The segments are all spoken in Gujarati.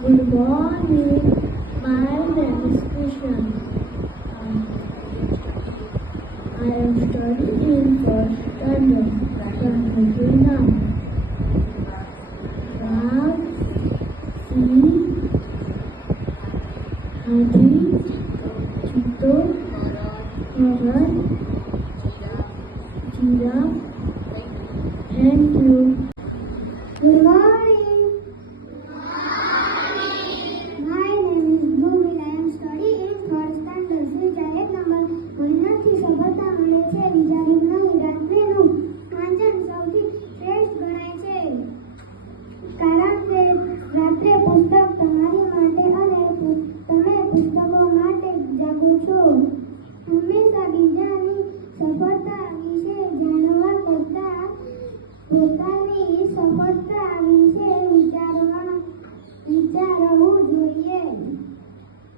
Good morning. My name is Krishna. I am studying in first standard. Now, Ram, Hathi, Chitto, Haran, Giraffe. Thank you. Good morning. My name is Bhumil. I am studying in first standard. Shri જાહેર નંબર મહેનતથી સફળતા મળે છે. બીજા યુગનું રાત્રિનું વાંચન સૌથી શ્રેષ્ઠ ગણાય છે, કારણ કે રાત્રે પુસ્તક તમારી માટે અને તમે પુસ્તકો માટે જાગો છો. હંમેશા બીજાની સફળતા વિશે જાણવા કરતાં પોતાની સફળતા વિશે વિચારવું જોઈએ.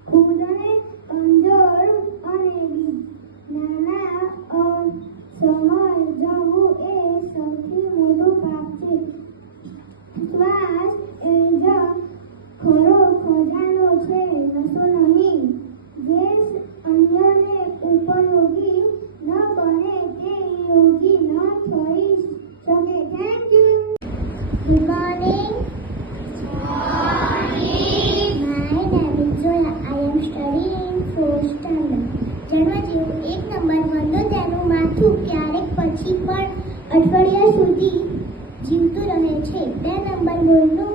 ખુદને કમજોર અને નાના સમજવું એ સૌથી મોટું પાપ છે. શ્વાસ એ જ ખરો ખજાનો છે, નશો નહીં. જે અન્યને ઉપયોગી ન બને તે યોગી ન થઈ શકે. Thank you. Good morning. My name is Zoya. I am studying fourth standard. જન્મથી એક નંબર વંદો તેનું માથું ક્યારેક પછી પણ અઠવાડિયા સુધી જીવતું રહે છે. 2 નંબર મૂળનું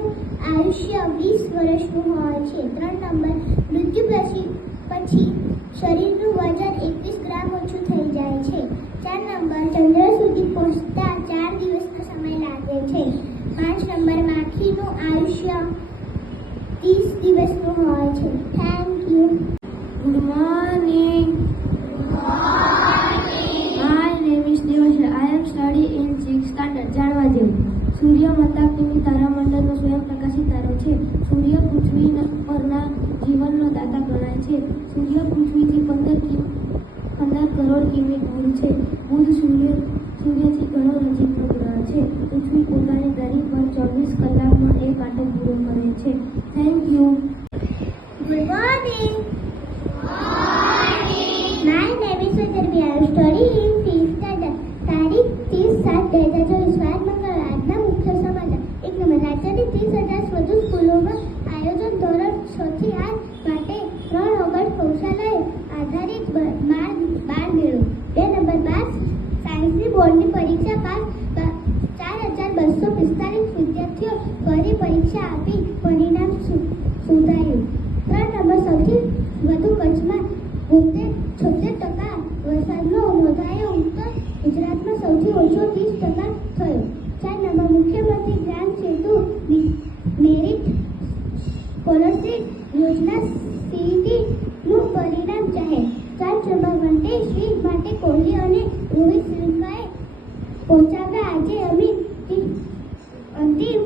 આયુષ્ય 20 વર્ષનું હોય છે. 3 નંબર મૃત્યુ પછી શરીરનું વજન 21 ગ્રામ ઓછું થઈ જાય છે. 4 નંબર ચંદ્ર સુધી પહોંચતા 4 દિવસનો સમય લાગે છે. 5 નંબર માખીનું આયુષ્ય 30 દિવસનું હોય છે. Thank you. Good morning. My name is Devasha. I am studying in 6th standard. જાણવા જેવું. સૂર્ય મતાગ્નિ તારામંડળનો સ્વયં પ્રકાશિત તારો છે. સૂર્ય પૃથ્વી પરના જીવનનો દાતા ગણાય છે. સૂર્ય પૃથ્વીથી 15 કરોડ કિમી દૂર છે. બુધ સૂર્યથી ઘણો નજીકનો ગ્રહ છે. પૃથ્વી પોતાની ધરી પર 24 કલાકમાં એક આંટો પૂરો કરે છે. Thank you. Good morning. My name is Sajarbi. I am studying in 5th standard. તારીખ 30/7/2024. વાર મંગળવાર. આજના મુખ્ય સમાચાર. 1 નંબર રાજ્યની 30,000 વધુ સ્કૂલોમાં આયોજન ધોરણ 6 થી 8 માટે 3 ઓગસ્ટ કૌશલ્ય આધારિત બાળ મેળો. 2 નંબર 12 સાયન્સની બોર્ડની પરીક્ષા પાસ 4,245 વિદ્યાર્થીઓ ફરી પરીક્ષા આપી પરિણામ સુધાર્યું. 3 નંબર સૌથી વધુ કચ્છમાં 76% વરસાદનો નોંધાયો. ઉત્તર ગુજરાતમાં સૌથી ઓછો 30% થયો. 4 નંબર મુખ્યમંત્રી ગ્રામ સેતુ મેરિટ સ્કોલરશીપ યોજના સીઈટીનું પરિણામ જાહેર. 5 નંબર વન ડે શ્રી માટે કોહલી અને રોહિત શર્માએ પહોંચાડ્યા આજે અંતિમ